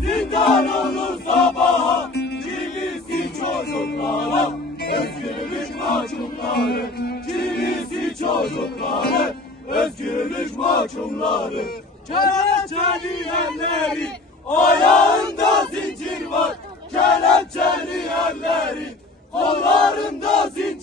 Zindan olur sabaha, kimisi çocuklara, özgürlük mahkumları, kimisi çocuklara, özgürlük mahkumları. Kelepçeli elleri, ayağında zincir var, kelepçeli elleri, kollarında zincir.